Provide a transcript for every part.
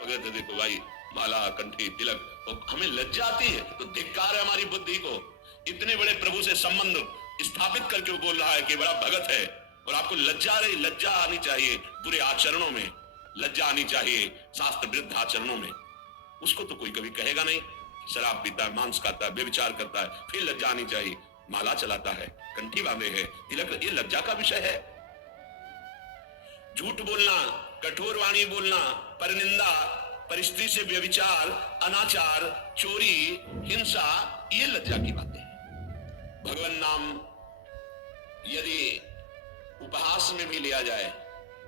वगैरह तो देखो भाई, माला, कंठी, तिलक, तो हमें लज्जा आती है, तो धिक्कार है हमारी बुद्धि को। इतने बड़े प्रभु से संबंध स्थापित करके वो बोल रहा है कि बड़ा भगत है, और आपको लज्जा रही, लज्जा आनी चाहिए बुरे आचरणों में, लज्जा आनी चाहिए शास्त्र विरुद्ध आचरणों में। उसको तो कोई कभी कहेगा नहीं। शराब पीता है, मांस खाता है, व्यभिचार करता है, फिर लज्जा आनी चाहिए। माला चलाता है, कंठी बांधे है, तिलक, ये लज्जा का विषय है। झूठ बोलना, कठोर वाणी बोलना, परनिंदा, परिस्थिति से व्यभिचार, अनाचार, चोरी, हिंसा, ये लज्जा की बातें हैं। भगवान नाम यदि उपहास में भी लिया जाए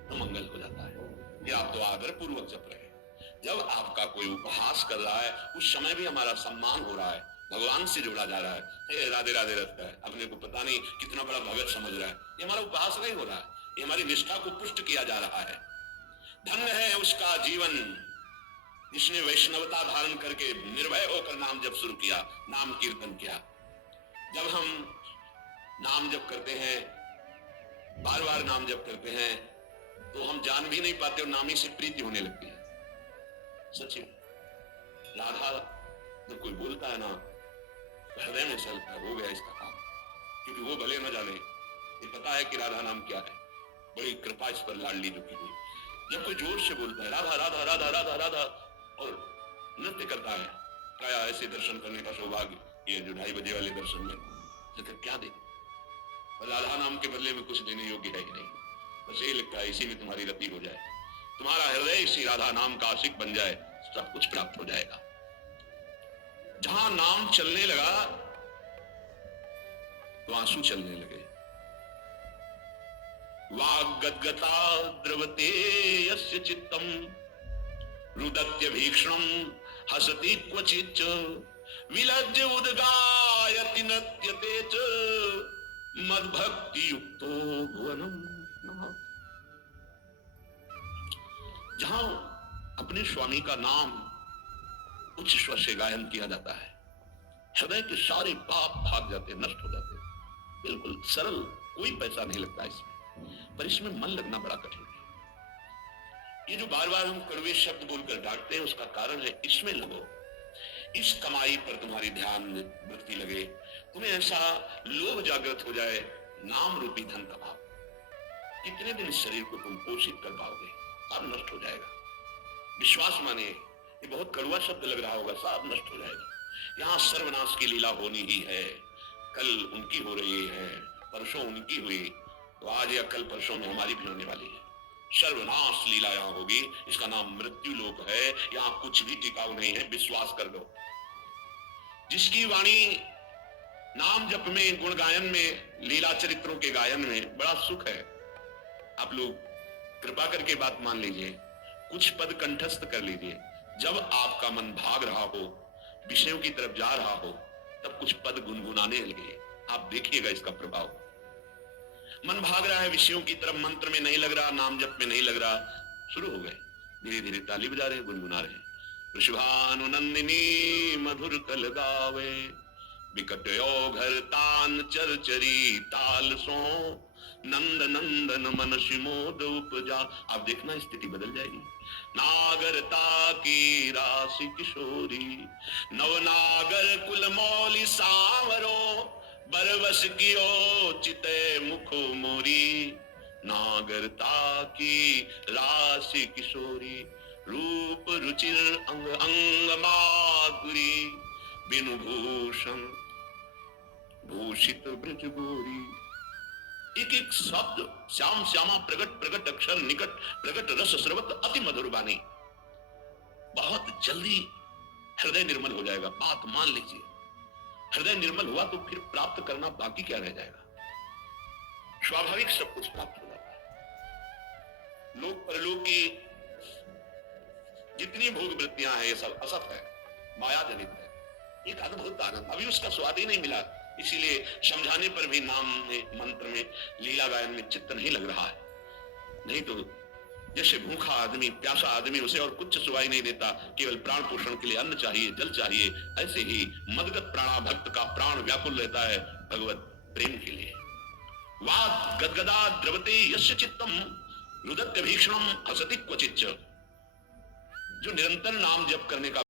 तो मंगल हो जाता है। ये आप तो आदर पूर्वक जप रहे हैं। जब आपका कोई उपहास कर रहा है, उस समय भी हमारा सम्मान हो रहा है, भगवान से जोड़ा जा रहा है। राधे राधे रखता है, अपने को पता नहीं कितना बड़ा भगत समझ रहा है। ये हमारा उपहास नहीं हो रहा है, ये हमारी निष्ठा को पुष्ट किया जा रहा है। धन्य है उसका जीवन जिसने वैष्णवता धारण करके निर्भय होकर नाम जप शुरू किया, नाम कीर्तन किया। जब हम नाम जप करते हैं, बार बार नाम जप करते हैं, तो हम जान भी नहीं पाते और नामी से प्रीति होने लगती है। सचिव राधा जब कोई बोलता है ना, हृदय में चलता है, हो गया इसका काम। क्योंकि वो भले न जाने, ये पता है कि राधा नाम क्या है, बड़ी कृपा इस पर लाडली जो की हुई। जब कोई जोर से बोलता है राधा राधा राधा राधा राधा और नृत्य करता है, क्या ऐसे दर्शन करने का सौभाग्य, ये जो 2:30 बजे वाले दर्शन में, तो क्या दे? राधा नाम के बदले में कुछ देने योग्य है ही नहीं। बस ये लगता है इसी में तुम्हारी रति हो जाए, तुम्हारा हृदय इसी राधा नाम का आशिक बन जाए, सब कुछ प्राप्त हो जाएगा। जहां नाम चलने लगा तो आंसू चलने लगे। वाग्गद्गता द्रवते यस्य चित्तम रुदत्य भीक्षणम हसति क्वचित् विलज्य उद्गायति नृत्यते च मद्भक्ति युक्तो भुवनम नमः। जहां अपने स्वामी का नाम उच्च स्वर से गायन किया जाता है, हृदय के सारे पाप भाग जाते, नष्ट हो जाते। बिल्कुल सरल, कोई पैसा नहीं लगता इसमें, पर इसमें मन लगना बड़ा कठिन है। ये जो बार बार हम कड़वे शब्द बोलकर डांटते हैं, उसका कारण है इसमें लगो, इस कमाई पर तुम्हारी ध्यान वृत्ति लगे, तुम्हें ऐसा लोभ जागृत हो जाए, नाम रूपी धन कमाओ। कितने दिन इस शरीर को तुम पोषित कर पाओगे? सब नष्ट हो जाएगा। विश्वास मानिए, ये बहुत कड़वा शब्द लग रहा होगा, सब नष्ट हो जाएगा। यहाँ सर्वनाश की लीला होनी ही है। कल उनकी हो रही है, परसों उनकी हुई, तो आज या कल परसों में हमारी भी होने वाली है। सर्वनाश लीला यहाँ होगी, इसका नाम मृत्यु लोक है। यहाँ कुछ भी टिकाऊ नहीं है, विश्वास कर लो। जिसकी वाणी नाम जप में, गुण गायन में, लीला चरित्रों के गायन में बड़ा सुख है, आप लोग कृपा करके बात मान लीजिए, कुछ पद कंठस्थ कर लीजिए। जब आपका मन भाग रहा हो, विषयों की तरफ जा रहा हो, तब कुछ पद गुनगुनाने लगे, आप देखिएगा इसका प्रभाव। मन भाग रहा है विषयों की तरफ, मंत्र में नहीं लग रहा, नाम जप में नहीं लग रहा, शुरू हो गए, धीरे धीरे ताली बजा रहे, गुनगुना रहे। वृषभानु नंदिनी मधुर कल गावे, विकट घर तान चरचरी ताल सो, नंद नंदन मन शिमोद उपजा। आप देखना स्थिति बदल जाएगी। नागरता की राशि किशोरी, नवनागर कुल मौली सांवरो, बरवस कियो चिते मुखो मोरी। नागरता की राशि किशोरी, रूप रुचिर अंग अंग माधुरी, बिनु भूषण भूषित ब्रज गोरी। एक एक शब्द श्याम श्यामा प्रगट प्रगट अक्षर निकट प्रगट रस स्रवत अति मधुर वाणी। बहुत जल्दी हृदय निर्मल हो जाएगा, बात मान लीजिए। हृदय निर्मल हुआ तो फिर प्राप्त करना बाकी क्या रह जाएगा? स्वाभाविक सब कुछ प्राप्त हो जाता है। लोक परलोक की जितनी भोग वृत्तियां हैं, ये सब असत है, माया जनित है। एक अद्भुत आनंद, अभी उसका स्वाद ही नहीं मिला, इसीलिए समझाने पर भी नाम में, मंत्र में, लीला गायन में चित्त नहीं लग रहा है। नहीं तो जैसे भूखा आदमी, प्यासा आदमी, उसे और कुछ सुवाई नहीं देता, केवल प्राण पोषण के लिए अन्न चाहिए, जल चाहिए, ऐसे ही मदगत प्राणा भक्त का प्राण व्याकुल रहता है भगवत प्रेम के लिए। वाद गदगदा द्रवते यस्य चित्तम रुदत्य भीषणम हसति क्वचिच्च। जो निरंतर नाम जप करने का